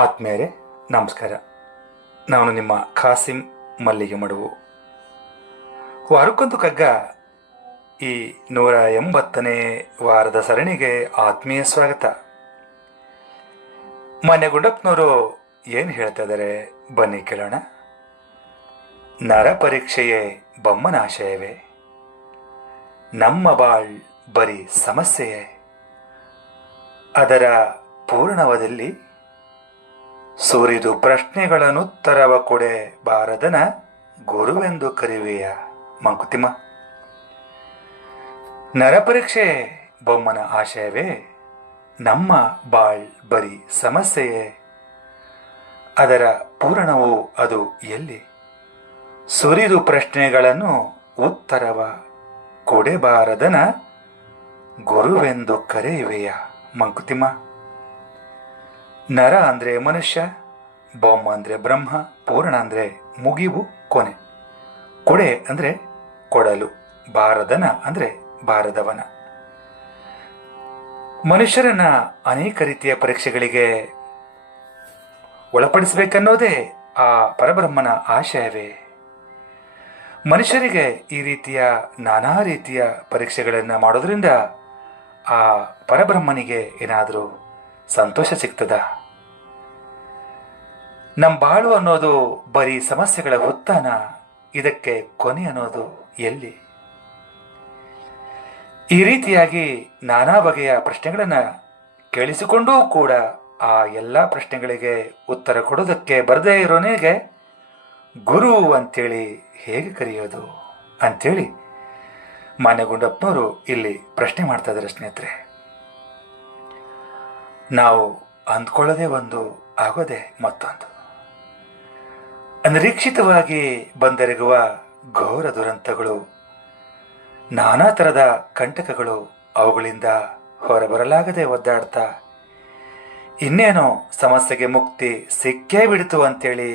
ಆತ್ಮೀಯರೇ ನಮಸ್ಕಾರ. ನಾನು ನಿಮ್ಮ ಖಾಸಿಂ ಮಲ್ಲಿಗೆ ಮಡುವು. ವಾರಕ್ಕೊಂದು ಕಗ್ಗ ಈ 180ನೇ ವಾರದ ಸರಣಿಗೆ ಆತ್ಮೀಯ ಸ್ವಾಗತ. ಮಾನ್ಯ ಗುಂಡಪ್ಪನವರು ಏನು ಹೇಳ್ತಾ ಇದ್ದಾರೆ ಬನ್ನಿ ಕೇಳೋಣ. ನರ ಪರೀಕ್ಷೆಯೇ ಬೊಮ್ಮನಾಶಯವೇ, ನಮ್ಮ ಬಾಳ್ ಬರೀ ಸಮಸ್ಯೆಯೇ, ಅದರ ಪೂರ್ಣವದಲ್ಲಿ ಸುರಿದು ಪ್ರಶ್ನೆಗಳನ್ನುತ್ತರವ ಕೊಡೆ ಬಾರದನ ಗುರುವೆಂದು ಕರೆಯುವೆಯ ಮಂಕುತಿಮ್ಮ. ನರಪರೀಕ್ಷೆ ಬೊಮ್ಮನ ಆಶಯವೇ, ನಮ್ಮ ಬಾಳ್ ಬರೀ ಸಮಸ್ಯೆಯೇ, ಅದರ ಪೂರಣವು ಅದು ಎಲ್ಲಿ, ಸುರಿದು ಪ್ರಶ್ನೆಗಳನ್ನು ಉತ್ತರವ ಕೊಡೆಬಾರದನ ಗುರುವೆಂದು ಕರೆಯುವೆಯ ಮಂಕುತಿಮ್ಮ. ನರ ಅಂದರೆ ಮನುಷ್ಯ, ಬೊಮ್ಮ ಅಂದರೆ ಬ್ರಹ್ಮ, ಪೂರ್ಣ ಅಂದರೆ ಮುಗಿವು ಕೊನೆ, ಕೊಡೆ ಅಂದರೆ ಕೊಡಲು, ಬಾರದನ ಅಂದರೆ ಬಾರದವನ. ಮನುಷ್ಯರನ್ನ ಅನೇಕ ರೀತಿಯ ಪರೀಕ್ಷೆಗಳಿಗೆ ಒಳಪಡಿಸಬೇಕನ್ನೋದೇ ಆ ಪರಬ್ರಹ್ಮನ ಆಶಯವೇ. ಮನುಷ್ಯರಿಗೆ ಈ ರೀತಿಯ ನಾನಾ ರೀತಿಯ ಪರೀಕ್ಷೆಗಳನ್ನು ಮಾಡೋದ್ರಿಂದ ಆ ಪರಬ್ರಹ್ಮನಿಗೆ ಏನಾದರೂ ಸಂತೋಷ ಸಿಗ್ತದ? ನಮ್ಮ ಬಾಳು ಅನ್ನೋದು ಬರೀ ಸಮಸ್ಯೆಗಳ ಹುತ್ತಾನ, ಇದಕ್ಕೆ ಕೊನೆ ಅನ್ನೋದು ಎಲ್ಲಿ? ಈ ರೀತಿಯಾಗಿ ನಾನಾ ಬಗೆಯ ಪ್ರಶ್ನೆಗಳನ್ನು ಕೇಳಿಸಿಕೊಂಡೂ ಕೂಡ ಆ ಎಲ್ಲ ಪ್ರಶ್ನೆಗಳಿಗೆ ಉತ್ತರ ಕೊಡೋದಕ್ಕೆ ಬರದೇ ಇರೋನಿಗೆ ಗುರು ಅಂತೇಳಿ ಹೇಗೆ ಕರೆಯೋದು ಅಂಥೇಳಿ ಮಾನ್ಯ ಗುಂಡಪ್ಪನವರು ಇಲ್ಲಿ ಪ್ರಶ್ನೆ ಮಾಡ್ತಾ ಇದ್ದಾರೆ. ಸ್ನೇಹಿತರೆ, ನಾವು ಅಂದ್ಕೊಳ್ಳೋದೇ ಒಂದು, ಆಗೋದೇ ಮತ್ತೊಂದು. ಅನಿರೀಕ್ಷಿತವಾಗಿ ಬಂದೆರಗುವ ಘೋರ ದುರಂತಗಳು, ನಾನಾ ಥರದ ಕಂಟಕಗಳು, ಅವುಗಳಿಂದ ಹೊರಬರಲಾಗದೆ ಒದ್ದಾಡ್ತಾ ಇನ್ನೇನೋ ಸಮಸ್ಯೆಗೆ ಮುಕ್ತಿ ಸಿಕ್ಕೇ ಬಿಡಿತು ಅಂತೇಳಿ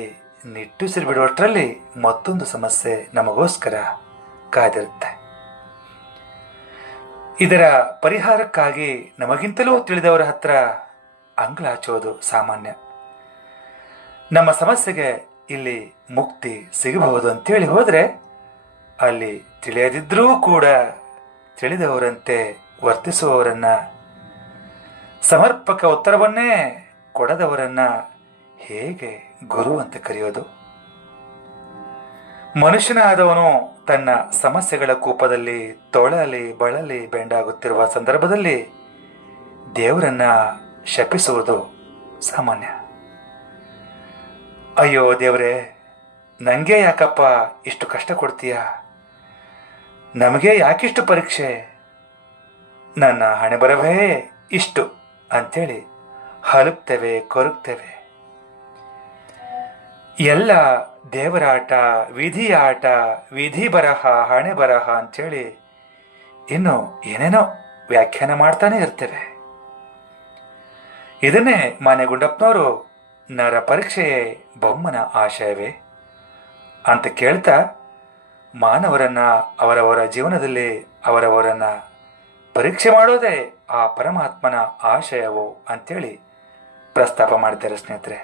ನಿಟ್ಟುಸಿರು ಬಿಡುವಷ್ಟರಲ್ಲಿ ಮತ್ತೊಂದು ಸಮಸ್ಯೆ ನಮಗೋಸ್ಕರ ಕಾದಿರುತ್ತೆ. ಇದರ ಪರಿಹಾರಕ್ಕಾಗಿ ನಮಗಿಂತಲೂ ತಿಳಿದವರ ಹತ್ರ ಅಂಗಲಾಚೋದು ಸಾಮಾನ್ಯ. ನಮ್ಮ ಸಮಸ್ಯೆಗೆ ಇಲ್ಲಿ ಮುಕ್ತಿ ಸಿಗಬಹುದು ಅಂತೇಳಿ ಹೋದರೆ ಅಲ್ಲಿ ತಿಳಿಯದಿದ್ರೂ ಕೂಡ ತಿಳಿದವರಂತೆ ವರ್ತಿಸುವವರನ್ನ, ಸಮರ್ಪಕ ಉತ್ತರವನ್ನೇ ಕೊಡದವರನ್ನ ಹೇಗೆ ಗುರು ಅಂತ ಕರೆಯೋದು? ಮನುಷ್ಯನಾದವನು ತನ್ನ ಸಮಸ್ಯೆಗಳ ಕೂಪದಲ್ಲಿ ತೊಳಲಿ ಬಳಲಿ ಬೆಂಡಾಗುತ್ತಿರುವ ಸಂದರ್ಭದಲ್ಲಿ ದೇವರನ್ನ ಶಪಿಸುವುದು ಸಾಮಾನ್ಯ. ಅಯ್ಯೋ ದೇವರೇ, ನನಗೆ ಯಾಕಪ್ಪ ಇಷ್ಟು ಕಷ್ಟ ಕೊಡ್ತೀಯ? ನಮಗೆ ಯಾಕಿಷ್ಟು ಪರೀಕ್ಷೆ? ನನ್ನ ಹಣೆ ಬರವೇ ಇಷ್ಟು ಅಂಥೇಳಿ ಹಲುಕ್ತೇವೆ, ಕೊರಗ್ತೇವೆ. ಎಲ್ಲ ದೇವರಾಟ, ವಿಧಿಯ ಆಟ, ವಿಧಿ ಬರಹ, ಹಣೆ ಬರಹ ಅಂಥೇಳಿ ಇನ್ನು ಏನೇನೋ ವ್ಯಾಖ್ಯಾನ ಮಾಡ್ತಾನೆ ಇರ್ತೇವೆ. ಇದನ್ನೇ ಮಾನ್ಯ ಗುಂಡಪ್ಪನವರು ನರ ಪರೀಕ್ಷೆಯೇ ಬೊಮ್ಮನ ಆಶಯವೇ ಅಂತ ಕೇಳ್ತಾ ಮಾನವರನ್ನ ಅವರವರ ಜೀವನದಲ್ಲಿ ಅವರವರನ್ನ ಪರೀಕ್ಷೆ ಮಾಡೋದೇ ಆ ಪರಮಾತ್ಮನ ಆಶಯವು ಅಂತೇಳಿ ಪ್ರಸ್ತಾಪ ಮಾಡ್ತಾರೆ. ಸ್ನೇಹಿತರೆ,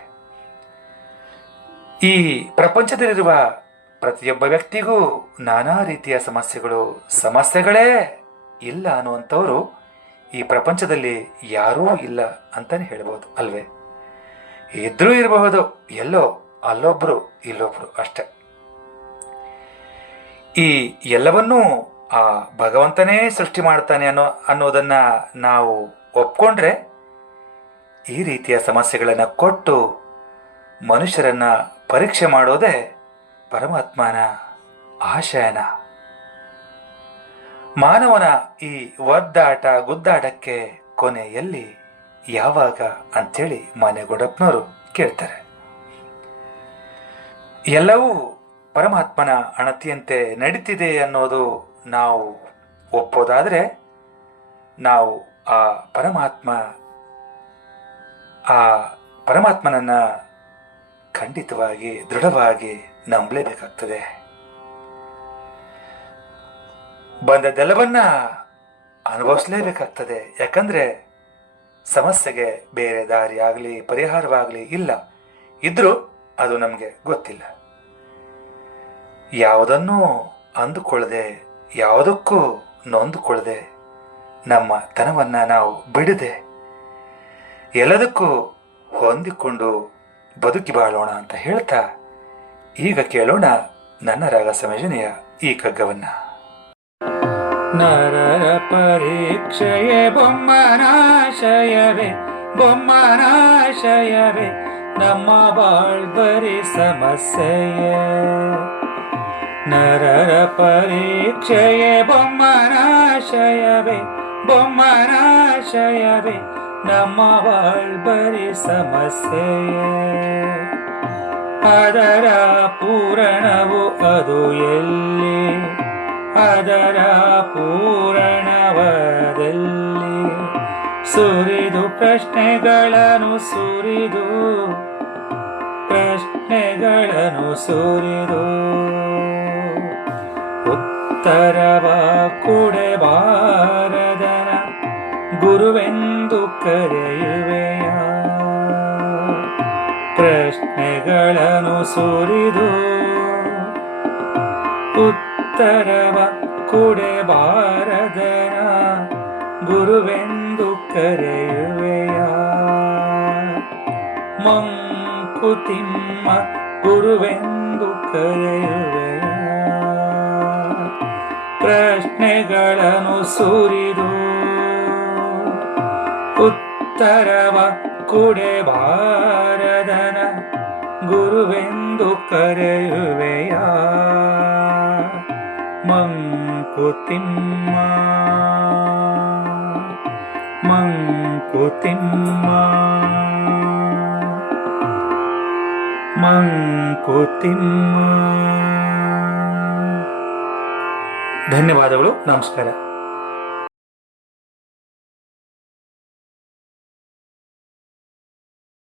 ಈ ಪ್ರಪಂಚದಲ್ಲಿರುವ ಪ್ರತಿಯೊಬ್ಬ ವ್ಯಕ್ತಿಗೂ ನಾನಾ ರೀತಿಯ ಸಮಸ್ಯೆಗಳೇ ಇಲ್ಲ ಅನ್ನುವಂಥವರು ಈ ಪ್ರಪಂಚದಲ್ಲಿ ಯಾರೂ ಇಲ್ಲ ಅಂತಾನೆ ಹೇಳ್ಬೋದು ಅಲ್ವೇ? ಇದ್ರೂ ಇರಬಹುದು, ಎಲ್ಲೋ ಅಲ್ಲೊಬ್ರು ಇಲ್ಲೊಬ್ರು ಅಷ್ಟೆ. ಈ ಎಲ್ಲವನ್ನೂ ಆ ಭಗವಂತನೇ ಸೃಷ್ಟಿ ಮಾಡ್ತಾನೆ ಅನ್ನೋದನ್ನ ನಾವು ಒಪ್ಕೊಂಡ್ರೆ ಈ ರೀತಿಯ ಸಮಸ್ಯೆಗಳನ್ನು ಕೊಟ್ಟು ಮನುಷ್ಯರನ್ನ ಪರೀಕ್ಷೆ ಮಾಡೋದೇ ಪರಮಾತ್ಮನ ಆಶಯನ. ಮಾನವನ ಈ ಒದ್ದಾಟ ಗುದ್ದಾಟಕ್ಕೆ ಕೊನೆ ಎಲ್ಲಿ, ಯಾವಾಗ ಅಂಥೇಳಿ ಮಾನ್ಯ ಗುಂಡಪ್ಪನವರು ಕೇಳ್ತಾರೆ. ಎಲ್ಲವೂ ಪರಮಾತ್ಮನ ಅಣತಿಯಂತೆ ನಡೀತಿದೆ ಅನ್ನೋದು ನಾವು ಒಪ್ಪೋದಾದರೆ ನಾವು ಆ ಪರಮಾತ್ಮನನ್ನ ಖಂಡಿತವಾಗಿ ದೃಢವಾಗಿ ನಂಬಲೇಬೇಕಾಗ್ತದೆ. ಬಂದದ್ದೆಲ್ಲವನ್ನ ಅನುಭವಿಸಲೇಬೇಕಾಗ್ತದೆ. ಯಾಕಂದ್ರೆ ಸಮಸ್ಯೆಗೆ ಬೇರೆ ದಾರಿ ಆಗಲಿ ಪರಿಹಾರವಾಗಲಿ ಇಲ್ಲ. ಇದ್ರೂ ಅದು ನಮಗೆ ಗೊತ್ತಿಲ್ಲ. ಯಾವುದನ್ನೂ ಅಂದುಕೊಳ್ಳದೆ, ಯಾವುದಕ್ಕೂ ನೊಂದುಕೊಳ್ಳದೆ, ನಮ್ಮ ತನವನ್ನು ನಾವು ಬಿಡದೆ ಎಲ್ಲದಕ್ಕೂ ಹೊಂದಿಕೊಂಡು ಬದುಕಿ ಬಾಳೋಣ ಅಂತ ಹೇಳ್ತಾ ಈಗ ಕೇಳೋಣ ನನ್ನ ರಾಗ ಸಂಯೋಜನೆಯ ಈ ಕಗ್ಗವನ್ನ. ನರರ ಪರೀಕ್ಷೆಯೇ ಬೊಮ್ಮನಾಶಯವೇ, ಬೊಮ್ಮನಾಶಯವೇ, ನಮ್ಮ ಬಾಳ್ಬರಿ ಸಮಸ್ಯೆಯೇ. ನರರ ಪರೀಕ್ಷೆಯೇ ಬೊಮ್ಮನಾಶಯವೇ, ಬೊಮ್ಮನಾಶಯವೇ, ನಮ್ಮ ಬಾಳ್ಬರಿ ಸಮಸ್ಯೆಯೇ. ಅದರ ಪೂರಣವು ಅದು ಎಲ್ಲಿ, ಅದರ ಪೂರಣವದಲ್ಲಿ ಸುರಿದು ಪ್ರಶ್ನೆಗಳನ್ನು ಸುರಿದು, ಪ್ರಶ್ನೆಗಳನ್ನು ಸುರಿದು ಉತ್ತರವ ಕೊಡಬಾರದನ ಗುರುವೆಂದು ಕರೆಯುವೆಯ. ಪ್ರಶ್ನೆಗಳನ್ನು ಸುರಿದು ಉತ್ತರವ ಕೊಡಬಾರದನ ಗುರುವೆಂದು ಕರೆಯುವೆಯ. ಮಂಕುತಿಮ್ಮ ಗುರುವೆಂದು ಕರೆಯುವೆಯ. ಪ್ರಶ್ನೆಗಳನ್ನು ಸುರಿದು ಉತ್ತರವ ಕೊಡಬಾರದನ ಗುರುವೆಂದು ಕರೆಯುವೆಯ. ಮಂಕುತಿಮ್ಮ, ಮಂಕುತಿಮ್ಮ, ಮಂಕುತಿಮ್ಮ. ಧನ್ಯವಾದಗಳು. ನಮಸ್ಕಾರ.